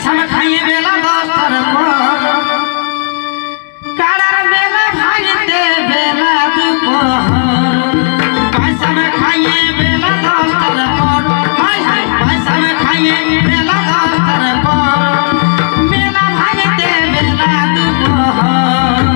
पैसा में खाइए बेला दोस्तर पर कारार बेला भागते बेला दोपहर पैसा में खाइए बेला दोस्तर पर हाय हाय पैसा में खाइए बेला दोस्तर पर बेला भागते बेला दोपहर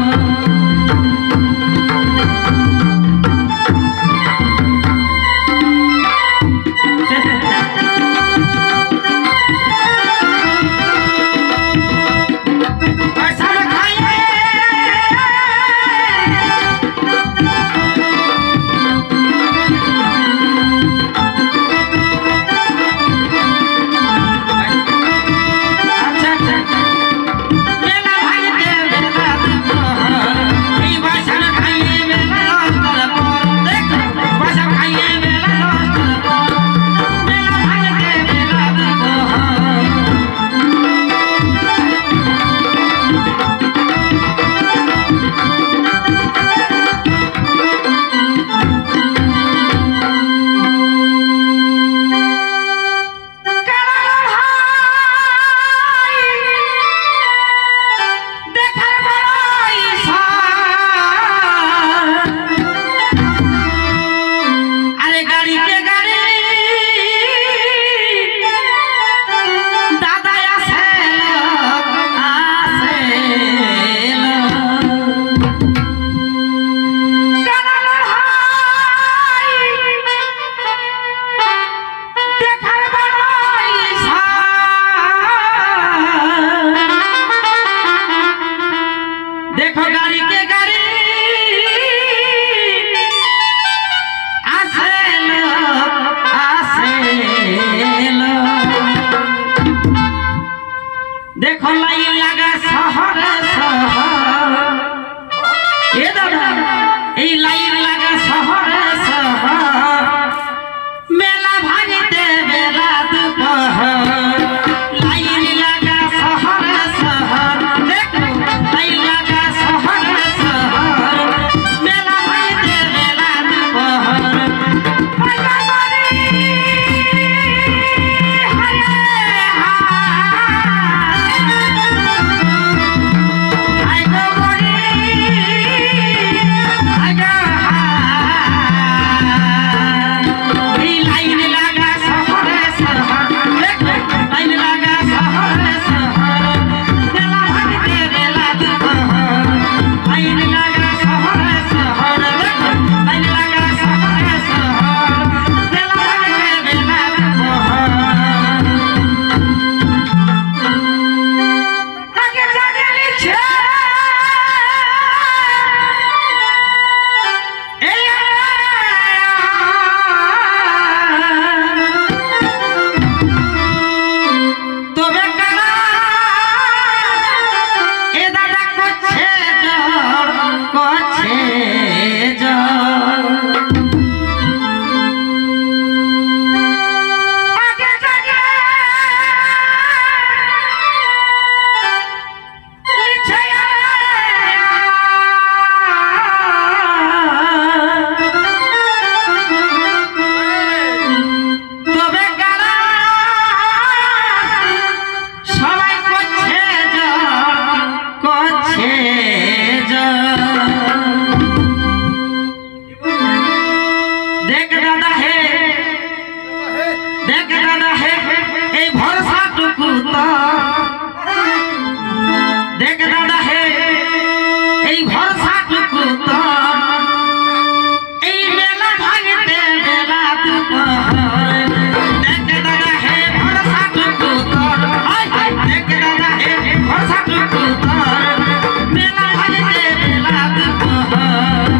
देखो गाड़ी के गाड़ी आसे लो देखो लाइन लगा शहर शहर ये दादा ये लाइन लगा शहर शहर मेला भागते बेला दोपहर लाइन लगा शहर शहर देखो लाइन लगा शहर शहर मेला भागते बेला दोपहर पैसा मारी हरे हाय गो मोरी हाय गो हाय लाइन लगा शहर शहर देखो लाइन लगा शहर शहर मेला भागते बेला दोपहर लाइन लगा शहर शहर देखो लाइन लगा शहर शहर मेला भागते बेला दोपहर आगे चली छे तोबे करा ए दादा कोछे जर आगे जागे लिछे तोबे करा সবাই করছে জর দেখ দাদা হে এই ভরসাটুকু তো দেখ দাদা হে এই ভরসাটুকু তো এই মেলা ভাগতে বেলা দুপহর দেখ দাদা হে ভরসাটুকু তোর হায় হায় দেখ দাদা হে ভরসাটুকু তোর মেলা ভাগতে বেলা দুপহর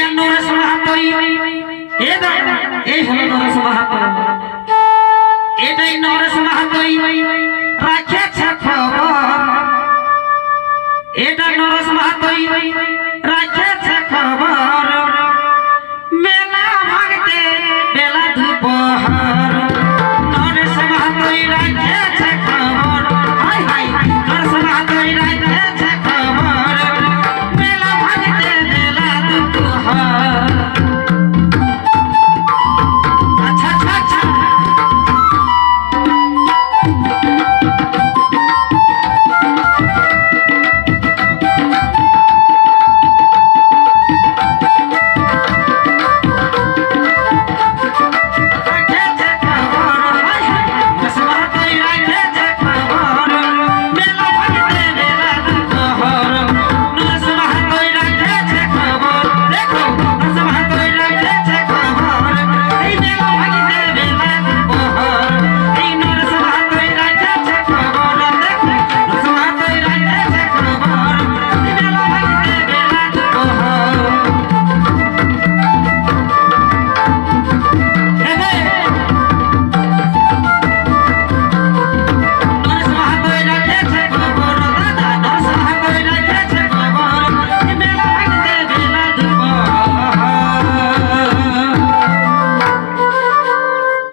এইটা নরেশ মাহাতই এই হলো নরেশ মাহাতো এটাই নরেশ মাহাতই রাখেছে খবর এটা নরেশ মাহাতই